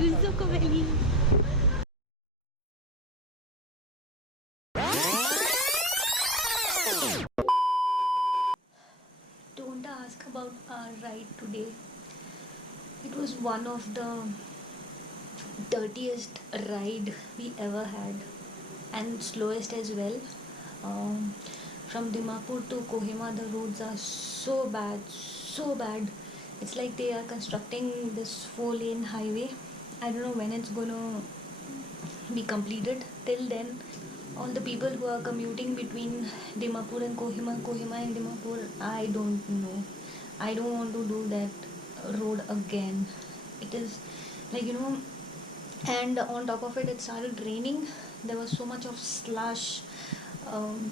to Dzükou Valley. Don't ask about our ride today. It was one of the dirtiest ride we ever had, and slowest as well. Um, from Dimapur to Kohima, the roads are so bad, so bad. It's like they are constructing this 4-lane highway. I don't know when it's gonna be completed. Till then, all the people who are commuting between Dimapur and Kohima, Kohima and Dimapur, I don't know. I don't want to do that road again. It is like, and on top of it, it started raining. There was so much of slush,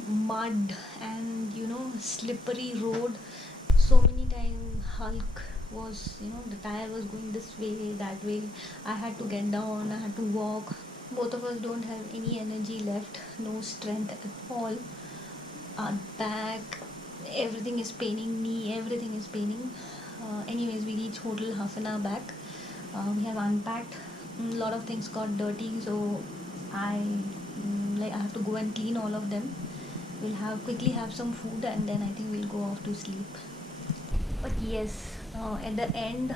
mud, and slippery road. So many times Hulk was, the tire was going this way, that way. I had to get down, I had to walk. Both of us don't have any energy left, no strength at all. Our back, everything is paining me, everything is paining. Anyways, we reached hotel half an hour back. We have unpacked. A lot of things got dirty, so I I have to go and clean all of them. We'll quickly have some food, and then I think we'll go off to sleep. But yes, at the end,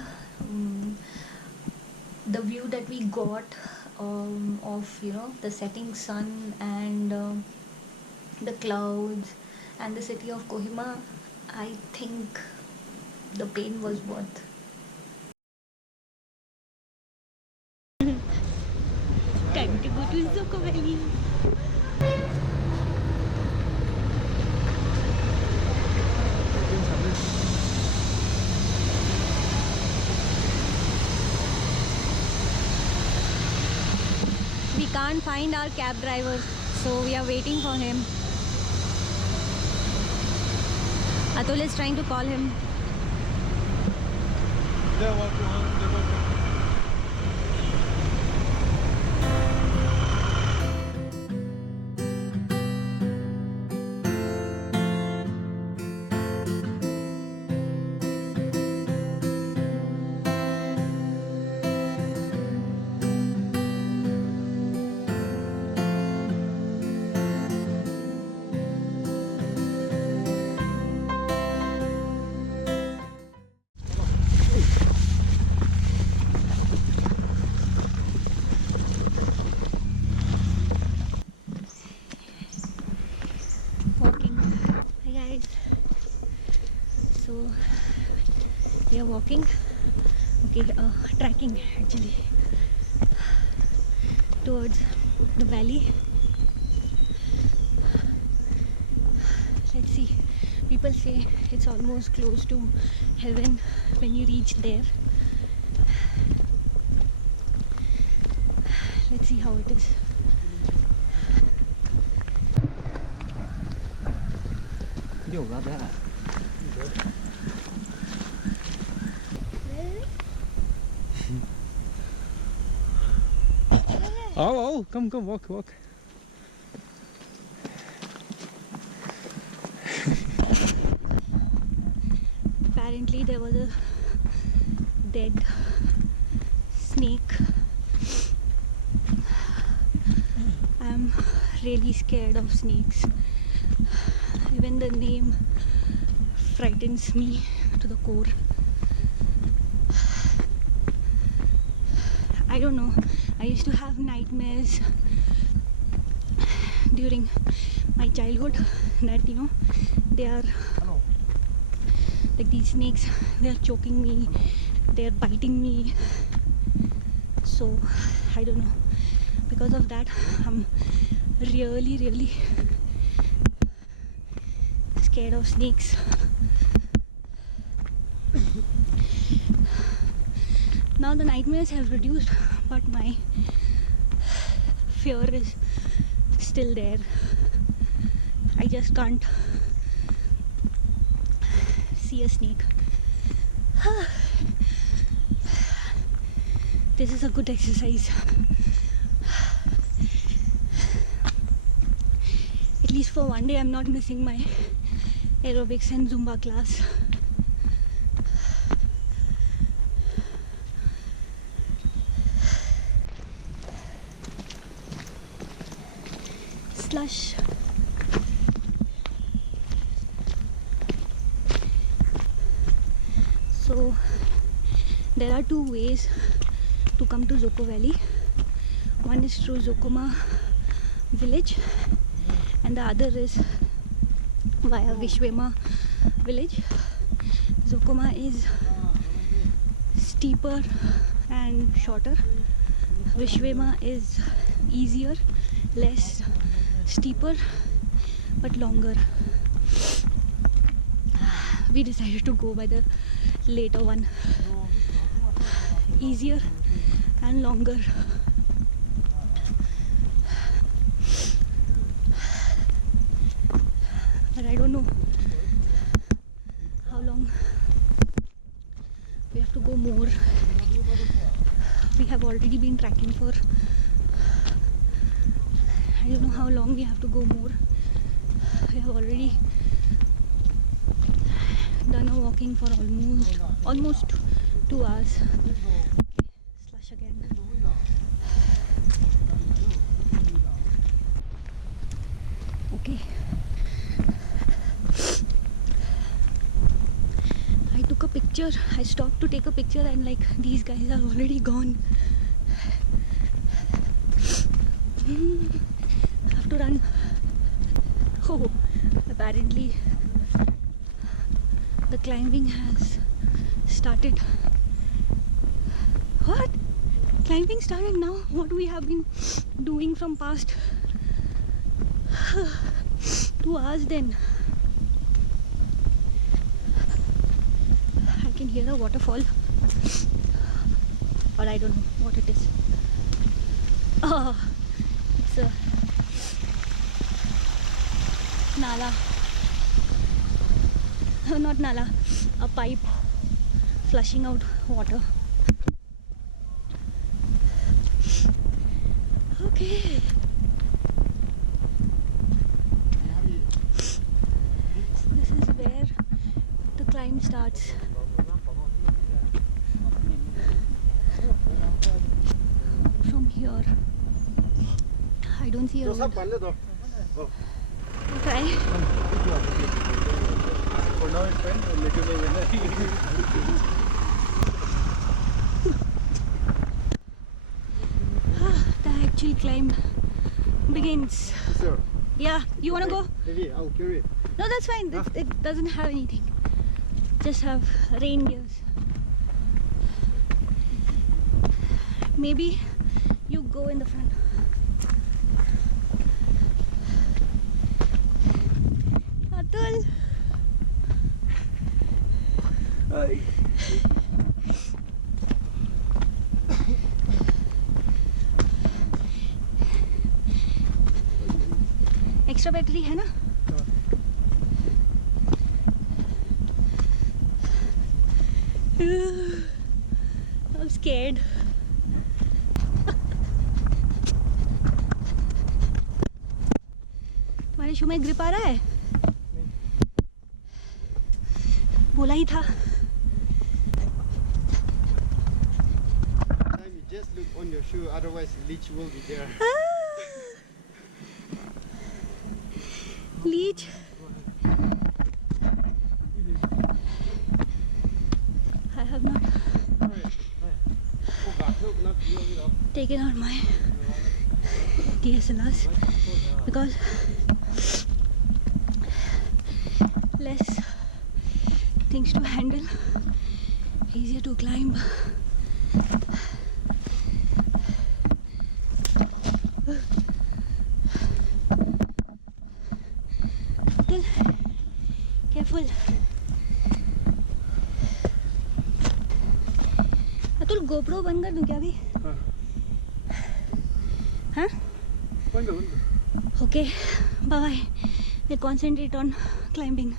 the view that we got of the setting sun and the clouds and the city of Kohima, I think the pain was worth. Time to go to Dzükou Valley. We can't find our cab driver, so we are waiting for him. Atul is trying to call him. So we are walking, trekking actually, towards the valley. Let's see, people say it's almost close to heaven when you reach there. Let's see how it is. Oh, come, walk. Apparently there was a dead snake. I'm really scared of snakes. Even the name frightens me to the core. I don't know, I used to have nightmares during my childhood that they are like these snakes, they are choking me, they are biting me. So I don't know, because of that I'm really scared of snakes. Now the nightmares have reduced, but my fear is still there. I just can't see a snake. This is a good exercise. At least for one day I'm not missing my aerobics and Zumba class. slush. So there are two ways to come to Dzükou Valley. One is through Dzükou village and the other is via Vishwema village. Dzükou is steeper and shorter. Vishwema is easier, less steeper but longer. We decided to go by the later one, easier and longer. But I don't know how long we have to go more. We have already been trekking for, I don't know how long we have to go more. We have already done a walking for almost 2 hours. Slush again. Okay. I took a picture. I stopped to take a picture and like these guys are already gone. I have to run. Oh, apparently the climbing has started. What? Climbing started now? What we have been doing from past 2 hours then? I can hear a waterfall, or I don't know what it is. Oh, it's a nala. Not nala, a pipe flushing out water. Okay. This is where the climb starts. From here, I don't see a road. Try. For now it's fine, I'll let you know when The actual climb begins. Sure. Yeah, you wanna go? Maybe I'll carry it. No, that's fine. Huh? It doesn't have anything. Just have rain gears. Maybe you go in the front. Atul. Hi. Extra battery है ना? I'm scared. तुम्हारे शू में grip आ रहा है? बोला ही था. You just look on your shoe, otherwise leech will be there. Leech. I have not taken out my DSLRs because less things to handle, easier to climb. Careful. Atul GoPro बंद कर दूं क्या अभी? हाँ? बंद कर. Okay, bye. We'll concentrate on climbing.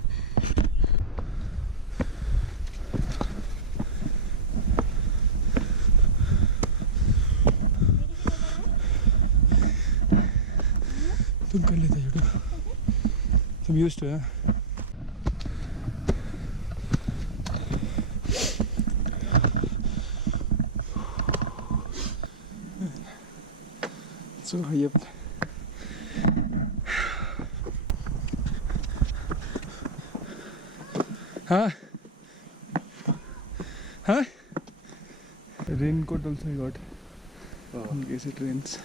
तुम कर लेते छोटू. तुम used to है. So, yep. Huh? Huh? Raincoat also I got. In case it rains.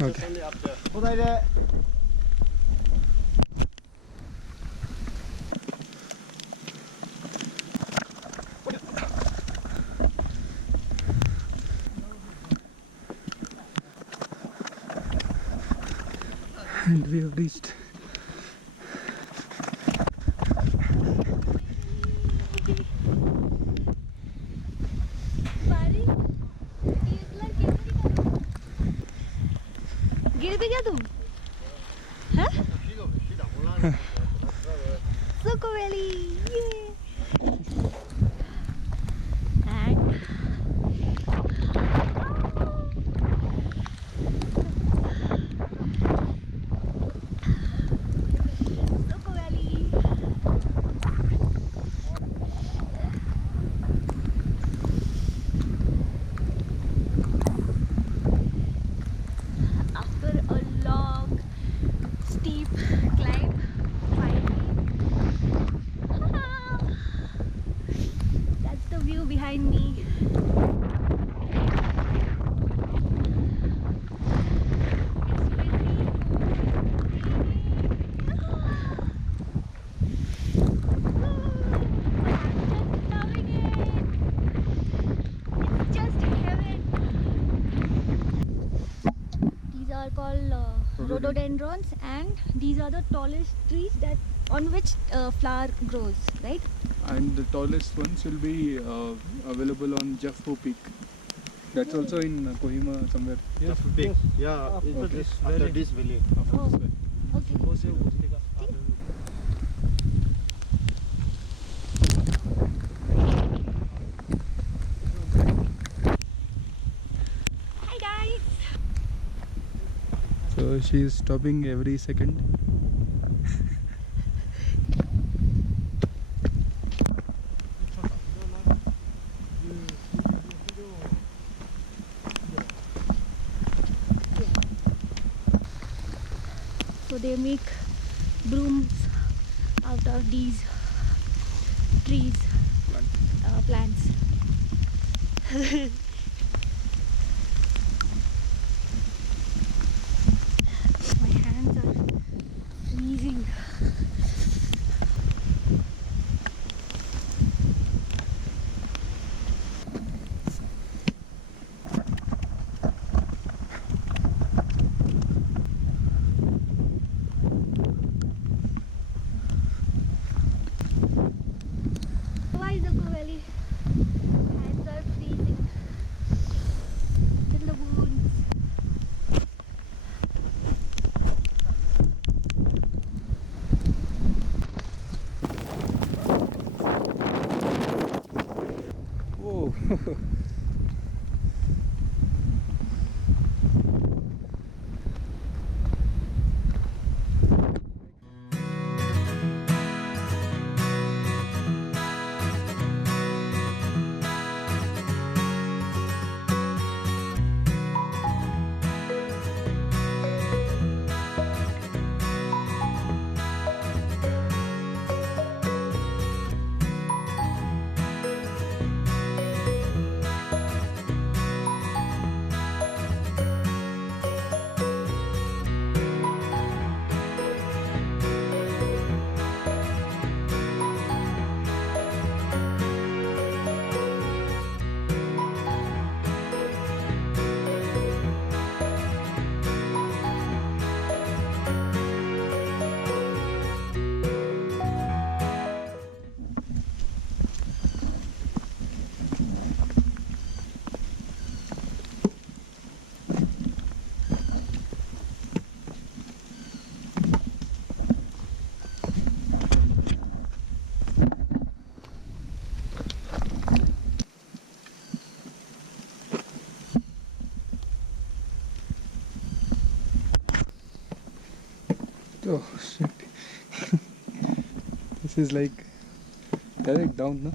Okay. Only up there. And we have reached. गिर भी गया तुम? हाँ? Dzükou Valley, yay! And Dzükou Valley. After a long, steep climb, finally, that's the view behind me. It's just heaven. These are called rhododendrons, and these are the tallest trees that on which flower grows, right? And the tallest ones will be available on Dzükou Peak. That's also in Kohima somewhere. Yes, big. Yeah, After this, this after valley. this valley. After Oh. this way. Okay. Hi guys. So she is stopping every second. So they make brooms out of these trees, plants. My hands are freezing. Why is Dzükou Valley? Hands are freezing. Feel the wounds. Whoa. Oh shit. This is like direct down, no?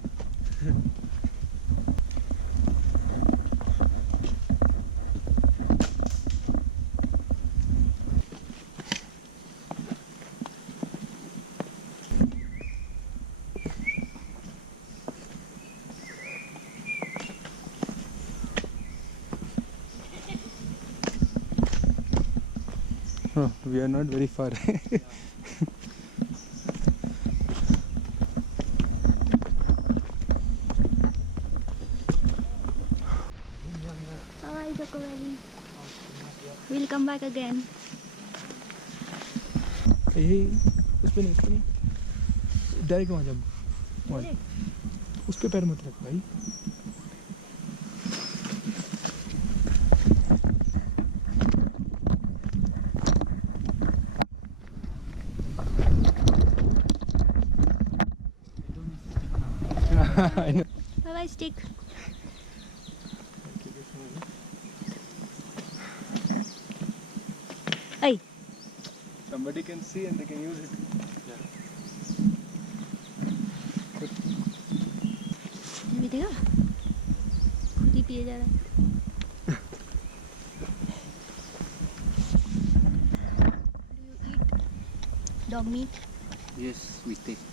Oh, we are not very far. Bye, Dzükou Valley. We'll come back again. Hey, उस पे नहीं direct वहाँ जब उस पे पैर मत रख भाई. I know. Bye bye, stick. Hey. Somebody can see and they can use it. ये देखा खुद ही पिए जा रहा है. Do you eat dog meat? Yes, we take.